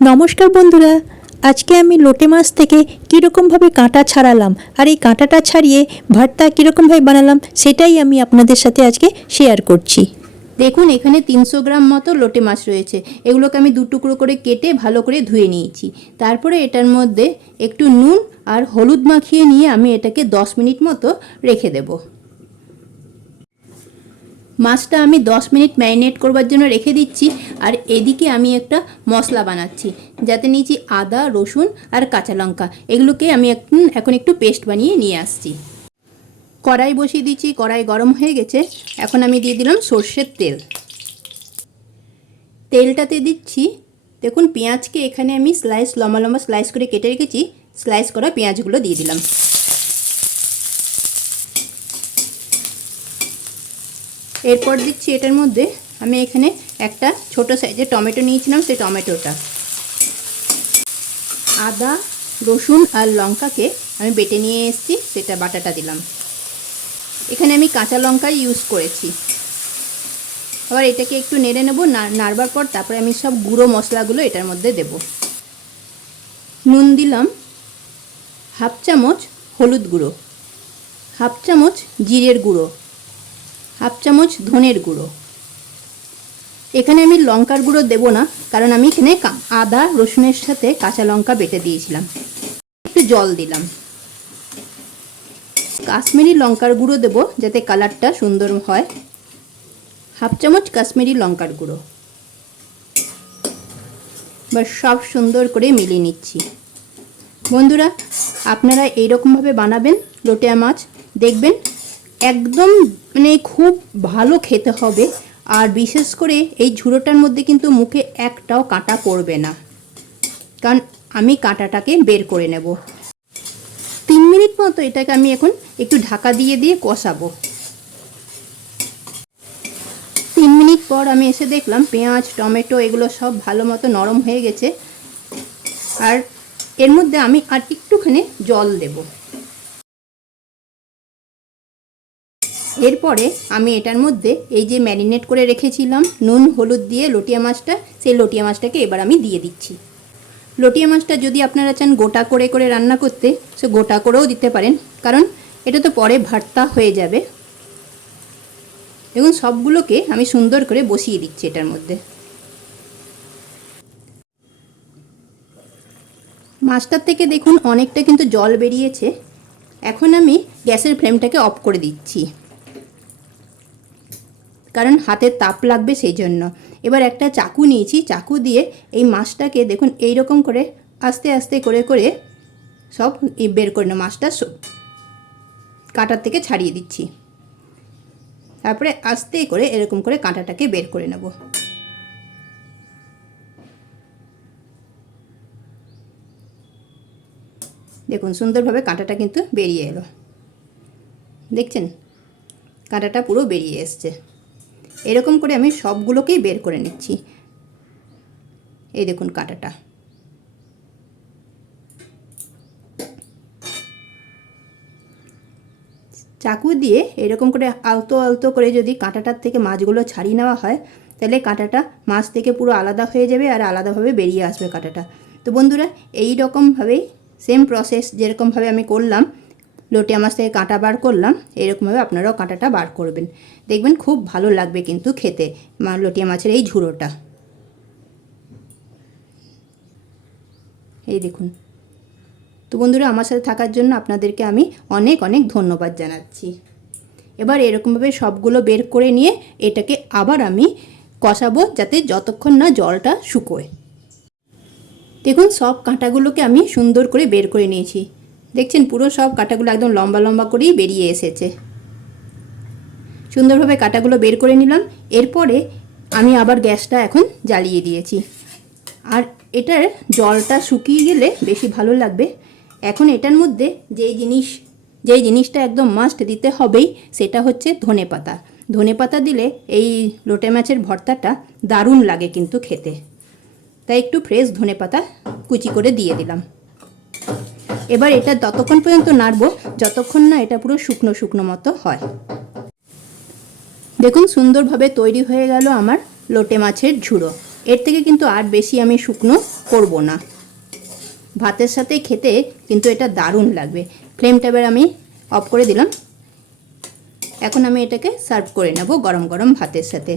নমস্কার বন্ধুরা, আজকে আমি লোটে মাছ থেকে কীরকমভাবে কাঁটা ছাড়ালাম আর এই কাঁটাটা ছাড়িয়ে ভর্তা কীরকমভাবে বানালাম সেটাই আমি আপনাদের সাথে আজকে শেয়ার করছি। দেখুন, এখানে তিনশো গ্রাম মতো লোটে মাছ রয়েছে। এগুলোকে আমি দু টুকরো করে কেটে ভালো করে ধুয়ে নিয়েছি। তারপরে এটার মধ্যে একটু নুন আর হলুদ মাখিয়ে নিয়ে আমি এটাকে দশ মিনিট মতো রেখে দেব। মাছটা আমি দশ মিনিট ম্যারিনেট করবার জন্য রেখে দিচ্ছি, আর এদিকে আমি একটা মশলা বানাচ্ছি। যাতে নিয়েছি আদা, রসুন আর কাঁচা লঙ্কা। এগুলোকে আমি এখন একটু পেস্ট বানিয়ে নিয়ে আসছি। কড়াই বসিয়ে দিচ্ছি কড়াই গরম হয়ে গেছে। এখন আমি দিয়ে দিলাম সর্ষের তেল। তেলটাতে দিচ্ছি, দেখুন পেঁয়াজকে এখানে আমি স্লাইস, লম্বা লম্বা স্লাইস করে কেটে রেখেছি। স্লাইস করা পেঁয়াজগুলো দিয়ে দিলাম। এরপর দিচ্ছি এটার মধ্যে আমি এখানে একটা ছোট সাইজের টমেটো নিয়েছিলাম, সেই টমেটোটা। আদা, রসুন আর লঙ্কাকে আমি বেটে নিয়ে এসেছি, সেটা বাটাটা দিলাম। এখানে আমি কাঁচা লঙ্কাই ইউজ করেছি। আবার এটাকে একটু নেড়ে নেব নাড়বার পর তারপরে আমি সব গুঁড়ো মশলাগুলো এটার মধ্যে দেব। নুন দিলাম হাফ চামচ হলুদ গুঁড়ো, হাফ চামচ জিরের গুঁড়ো। হাফ চামচ ধনের গুঁড়ো। এখানে আমি লঙ্কার গুঁড়ো দেব না, কারণ আমি এখানে আদা, রসুনের সাথে কাঁচা লঙ্কা বেটে দিয়েছিলাম। একটু জল দিলাম। কাশ্মীরি লঙ্কার গুঁড়ো দেব, যাতে কালারটা সুন্দর হয়। হাফ চামচ কাশ্মীরি লঙ্কার গুঁড়ো। বা সব সুন্দর করে মিলিয়ে নিচ্ছি। বন্ধুরা, আপনারা এইরকমভাবে বানাবেন লোটিয়া মাছ। দেখবেন একদম মানে খুব ভালো খেতে হবে। আর বিশেষ করে এই ঝুড়োটার মধ্যে কিন্তু মুখে একটাও কাটা পড়বে না। কারণ আমি কাটাটাকে বের করে নেব। তিন মিনিট মতো এটাকে আমি এখন একটু ঢাকা দিয়ে দিয়ে কষাবো। তিন মিনিট পর আমি এসে দেখলাম পেঁয়াজ, টমেটো এগুলো সব ভালো মতো নরম হয়ে গেছে। আর এর মধ্যে আমি আর একটুখানি জল দেব। এরপরে আমি এটার মধ্যে এই যে ম্যারিনেট করে রেখেছিলাম, নুন, হলুদ দিয়ে লটিয়া মাছটা, সেই লটিয়া মাছটাকে এবার আমি দিয়ে দিচ্ছি। লটিয়া মাছটা যদি আপনারা চান গোটা করে করে রান্না করতে, সে গোটা করেও দিতে পারেন, কারণ এটা তো পরে ভর্তা হয়ে যাবে। এবং সবগুলোকে আমি সুন্দর করে বসিয়ে দিচ্ছি এটার মধ্যে। মাছটার থেকে দেখুন অনেকটা কিন্তু জল বেরিয়েছে। এখন আমি গ্যাসের ফ্লেমটাকে অফ করে দিচ্ছি। কারণ হাতে তাপ লাগবে সেই জন্য এবার একটা চাকু নিয়েছি, চাকু দিয়ে এই মাছটাকে দেখুন এই রকম করে আস্তে আস্তে করে করে সব বের করে নেব, মাছটা কাঁটার থেকে ছাড়িয়ে দিচ্ছি। তারপরে আস্তে করে এরকম করে কাঁটাটাকে বের করে নেব। দেখুন সুন্দরভাবে কাঁটাটা কিন্তু বেরিয়ে এলো। দেখছেন? কাঁটাটা পুরো বেরিয়ে এসছে। এরকম করে আমি সবগুলোকেই বের করে নিচ্ছি। এই দেখুন কাঁটাটা। চাকু দিয়ে এরকম করে আলতো আলতো করে যদি কাঁটাটার থেকে মাছগুলো ছাড়িয়ে নেওয়া হয়, তাহলে কাঁটাটা মাছ থেকে পুরো আলাদা হয়ে যাবে আর আলাদাভাবে বেরিয়ে আসবে কাঁটাটা। তো বন্ধুরা এই রকমভাবেই সেম প্রসেস যেরকমভাবে আমি করলাম লোটিয়া মাছ থেকে কাঁটা বার করলাম, এরকমভাবে আপনারাও কাঁটাটা বার করবেন। দেখবেন খুব ভালো লাগবে কিন্তু খেতে লটিয়া মাছের এই ঝুড়োটা। এই দেখুন। তো বন্ধুরা, আমার সাথে থাকার জন্য আপনাদেরকে আমি অনেক অনেক ধন্যবাদ জানাচ্ছি। এবার এরকমভাবে সবগুলো বের করে নিয়ে এটাকে আবার আমি কষাবো যাতে যতক্ষণ না জলটা শুকোয়। দেখুন, সব কাঁটাগুলোকে আমি সুন্দর করে বের করে নিয়েছি। দেখছেন পুরো সব কাঁটাগুলো একদম লম্বা লম্বা করেই বেরিয়ে এসেছে। সুন্দরভাবে কাঁটাগুলো বের করে নিলাম। এরপরে আমি আবার গ্যাসটা এখন জ্বালিয়ে দিয়েছি। আর এটার জলটা শুকিয়ে গেলে বেশি ভালো লাগবে। এখন এটার মধ্যে যেই জিনিস, যেই জিনিসটা একদম মাস্ট দিতে হবেই, সেটা হচ্ছে ধনে পাতা। ধনে পাতা দিলে এই লোটে মাছের ভর্তাটা দারুণ লাগে কিন্তু খেতে। তাই একটু ফ্রেশ ধনে পাতা কুচি করে দিয়ে দিলাম। এবার এটা ততক্ষণ পর্যন্ত নাড়বো, যতক্ষণ না এটা পুরো শুকনো শুকনো মতো হয়। দেখুন সুন্দরভাবে তৈরি হয়ে গেল আমার লোটে মাছের ঝুড়ো। এর থেকে কিন্তু আর বেশি আমি শুকনো করব না। ভাতের সাথে খেতে কিন্তু এটা দারুণ লাগবে। ফ্লেমটা এবার আমি অফ করে দিলাম। এখন আমি এটাকে সার্ভ করে নেব গরম গরম ভাতের সাথে।